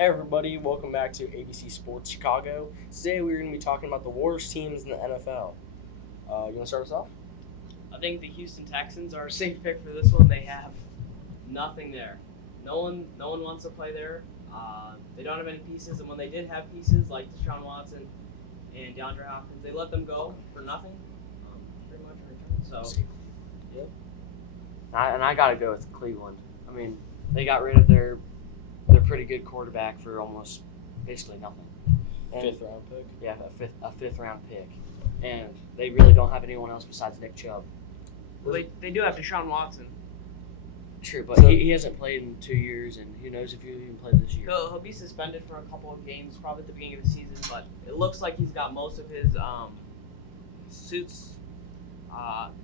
Hey everybody, welcome back to ABC Sports Chicago. Today we're going to be talking about the worst teams in the NFL. You want to start us off? I think the Houston Texans are a safe pick for this one. They have nothing there. No one wants to play there. They don't have any pieces, and when they did have pieces like Deshaun Watson and DeAndre Hopkins, they let them go for nothing, pretty much in return. So, I gotta go with Cleveland. I mean, they got rid of their pretty good quarterback for almost basically nothing. And, Fifth round pick. Yeah, a fifth round pick, and they really don't have anyone else besides Nick Chubb. well, they do have Deshaun Watson. True, but So- he hasn't played in 2 years, and who knows if he'll even play this year. He'll be suspended for a couple of games, probably at the beginning of the season. But it looks like he's got most of his suits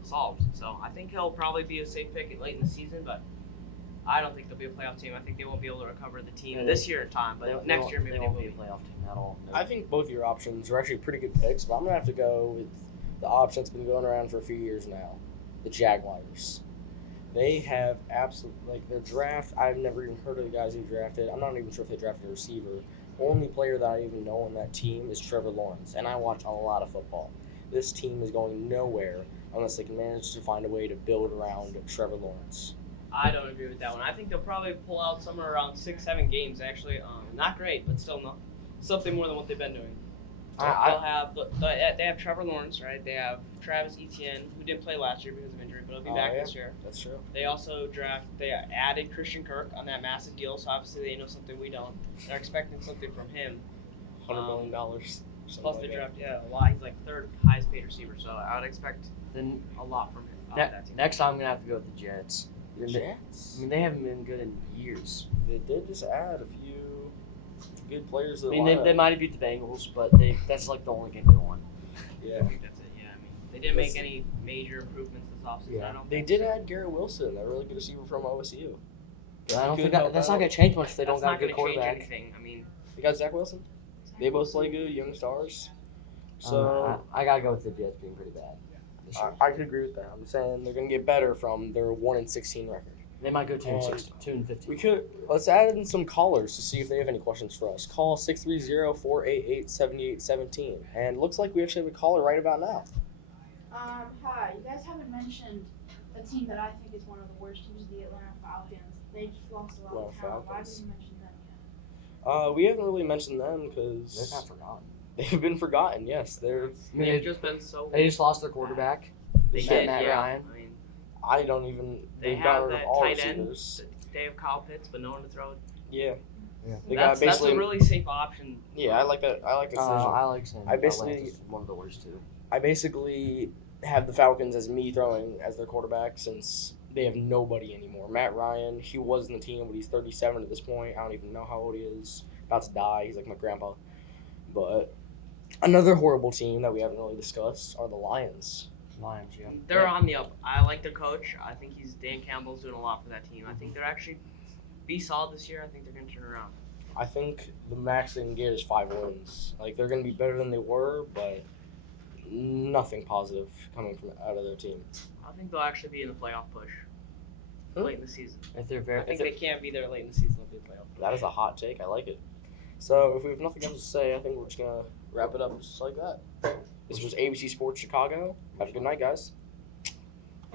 solved. So I think he'll probably be a safe pick late in the season, but I don't think they'll be a playoff team. I think they won't be able to recover the team Yeah, this year in time, but next year maybe they they won't will be a be. playoff team at all. No. I think both your options are actually pretty good picks, but I'm going to have to go with the option that's been going around for a few years now, the Jaguars. They have their draft, I've never even heard of the guys who drafted. I'm not even sure if they drafted a receiver. Only player that I even know on that team is Trevor Lawrence, and I watch a lot of football. This team is going nowhere unless they can manage to find a way to build around Trevor Lawrence. I don't agree with that one. I think they'll probably pull out somewhere around 6-7 games. Actually, not great, but still not something more than what they've been doing. They'll have they have Trevor Lawrence, right? They have Travis Etienne, who didn't play last year because of injury, but he'll be back this year. That's true. They also they added Christian Kirk on that massive deal, so obviously they know something we don't. They're expecting something from him. $100 million. Plus they draft a lot. He's like third highest paid receiver, so I would expect Then a lot from him. That team. next, I'm gonna have to go with the Jets. The Jets. I mean, they haven't been good in years. They did just add a few good players to I the mean, lineup. they might have beat the Bengals, but that's like the only game they won. Yeah. I think that's it. Yeah, I mean they didn't make any major improvements this offseason. Yeah. I don't They think did so. add Garrett Wilson, a really good receiver from OSU. I don't Good think help that's out. not gonna change much if they That's don't got a not good gonna change quarterback. anything. I mean, They got Zach Wilson. They both play good, young stars. So I gotta go with the Jets being pretty bad this year. I could agree with that. I'm saying they're gonna get better from their 1-16 record. They might go 2 and And 6, 2 and 15. Let's add in some callers to see if they have any questions for us. Call 630-488-7817. And it looks like we actually have a caller right about now. Hi. You guys haven't mentioned a team that I think is one of the worst teams, the Atlanta Falcons. They just lost a lot Atlanta of talent. Why Falcons. didn't you mention them yet? We haven't really mentioned them They're because not forgotten. they've been forgotten. Yes, I mean, they've just been so. they just lost their quarterback. They Matt- did, Matt yeah. Ryan. I mean, I don't even. they They've have got rid of that all tight end. receivers. They have Kyle Pitts, but no one to throw it. Yeah. Yeah. They got That's basically. a really safe option. Yeah, I like that. I like the decision. I like saying I basically- Atlanta's one of the worst too. I basically have the Falcons as me throwing as their quarterback since they have nobody anymore. Matt Ryan, he was in the team, but he's 37 at this point. I don't even know how old he is. About to die. He's like my grandpa. But another horrible team that we haven't really discussed are the Lions. Lions, yeah. They're on the up. I like their coach. I think Dan Campbell's doing a lot for that team. I think they're actually be solid this year. I think they're going to turn around. I think the max they can get is 5 wins. Like they're going to be better than they were, but nothing positive coming from out of their team. I think they'll actually be in the playoff push late in the season. If they're I very, think they can't be there late in the season. They'll be in the playoff. That is a hot take. I like it. So if we have nothing else to say, I think we're just going to wrap it up just like that. This was ABC Sports Chicago. Have a good night, guys.